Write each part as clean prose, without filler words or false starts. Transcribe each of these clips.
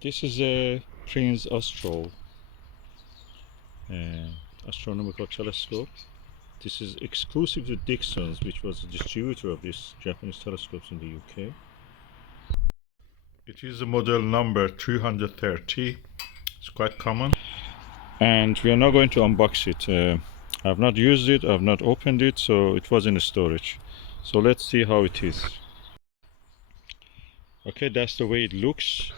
This is a Prinz astronomical telescope. This is exclusive to Dixon's, which was the distributor of these Japanese telescopes in the UK. It is a model number 330. It's quite common. And we are now going to unbox it. I have not used it, I have not opened it, so it was in the storage. So let's see how it is. Okay, that's the way it looks.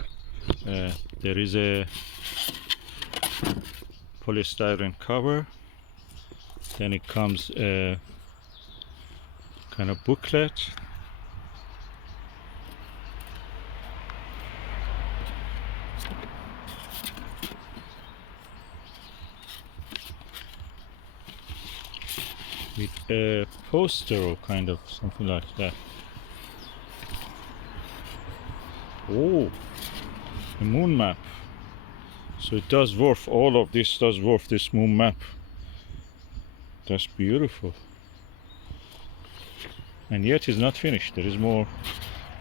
There is a polystyrene cover. Then it comes a kind of booklet. With a poster or kind of something like that. Oh, a moon map. So it does worth, all of this does worth this moon map. That's beautiful. And yet it's not finished. There is more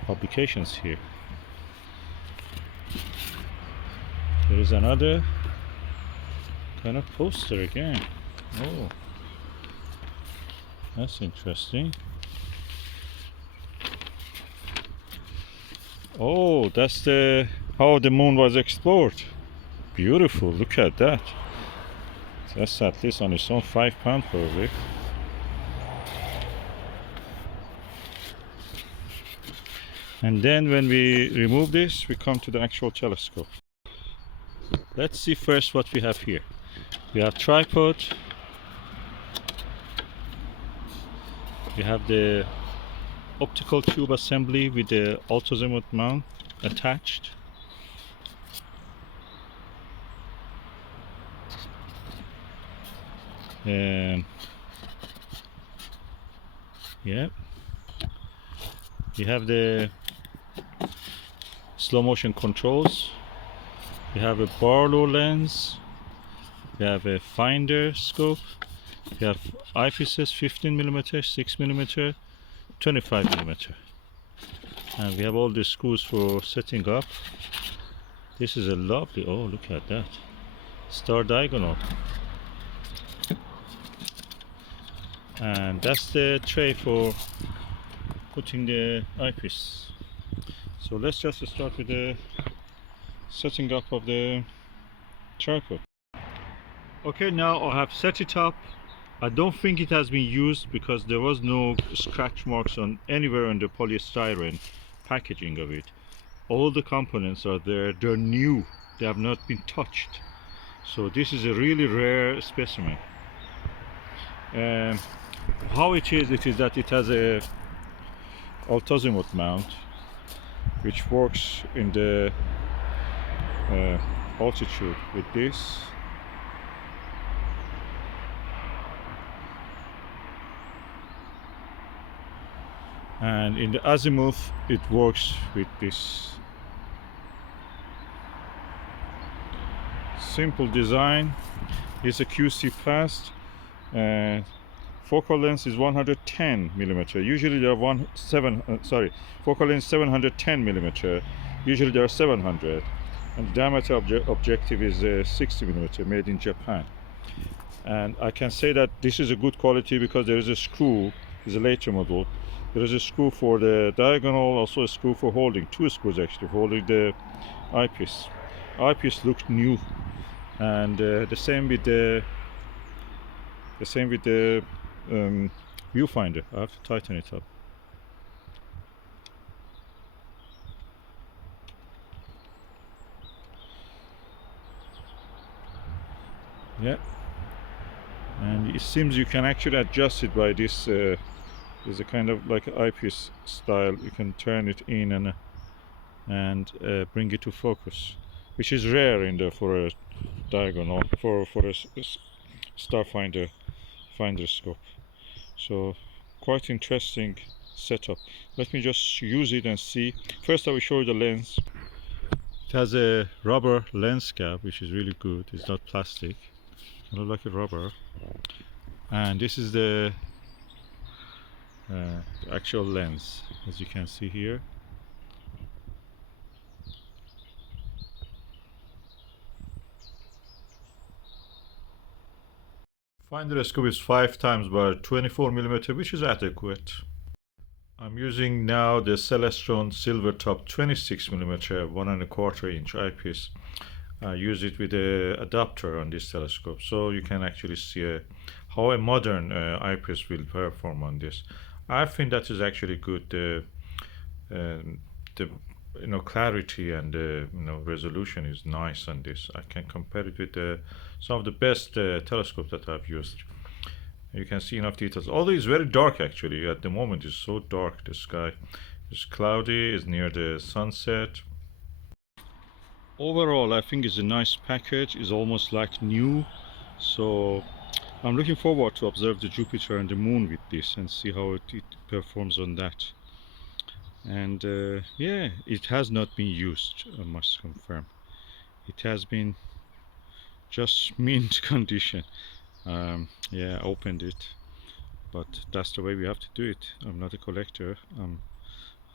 publications here. There is another kind of poster again. Oh, that's interesting. Oh, that's the how the moon was explored. Beautiful, look at that. That's at least on its own £5 probably. And then when we remove this, we come to the actual telescope. Let's see first what we have here. We have tripod. We have the optical tube assembly with the Azimuth mount attached. Yeah, we have the slow motion controls. We have a Barlow lens. We have a finder scope. We have eyepieces 15mm, 6mm, 25mm. And we have all the screws for setting up. This is a lovely, oh look at that, star diagonal. And that's the tray for putting the eyepiece. So let's just start with the setting up of the tripod. Okay, now I have set it up. I don't think it has been used because there was no scratch marks on anywhere on the polystyrene packaging of it. All the components are there, they're new, they have not been touched. So this is a really rare specimen. How it is that it has a Azimuth mount which works in the altitude with this. And in the azimuth it works with this. Simple design. It's a QC passed. Focal length is 110mm. Usually there are focal length 710mm. Usually there are 700. And the diameter objective is 60mm, made in Japan. And I can say that this is a good quality because there is a screw. It's a later model. There is a screw for the diagonal, also a screw for holding, two screws actually, for holding the eyepiece. Eyepiece looks new, and the same with the viewfinder. I have to tighten it up. Yeah, and it seems you can actually adjust it by this. There's a kind of like eyepiece style. You can turn it in and bring it to focus, which is rare for a diagonal for a star finder scope. So quite interesting setup. Let me just use it and see. First I will show you the lens. It has a rubber lens cap, which is really good. It's not plastic. It looks like a rubber. And this is the actual lens, as you can see here. Finder scope is 5 times by 24mm, which is adequate. I'm using now the Celestron Silvertop 26mm 1.25 inch eyepiece. I use it with a adapter on this telescope, so you can actually see how a modern eyepiece will perform on this. I think that is actually good. The clarity and resolution is nice on this. I can compare it with some of the best telescopes that I've used. You can see enough details, although it's very dark actually. At the moment it's so dark. The sky is cloudy, it's near the sunset. Overall I think it's a nice package. It's almost like new, so I'm looking forward to observe the Jupiter and the moon with this and see how it performs on that. And yeah, it has not been used, I must confirm. It has been just mint condition. Yeah, I opened it, but that's the way we have to do it. I'm not a collector. I'm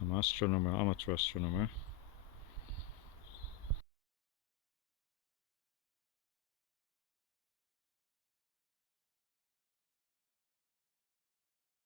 an astronomer, amateur astronomer.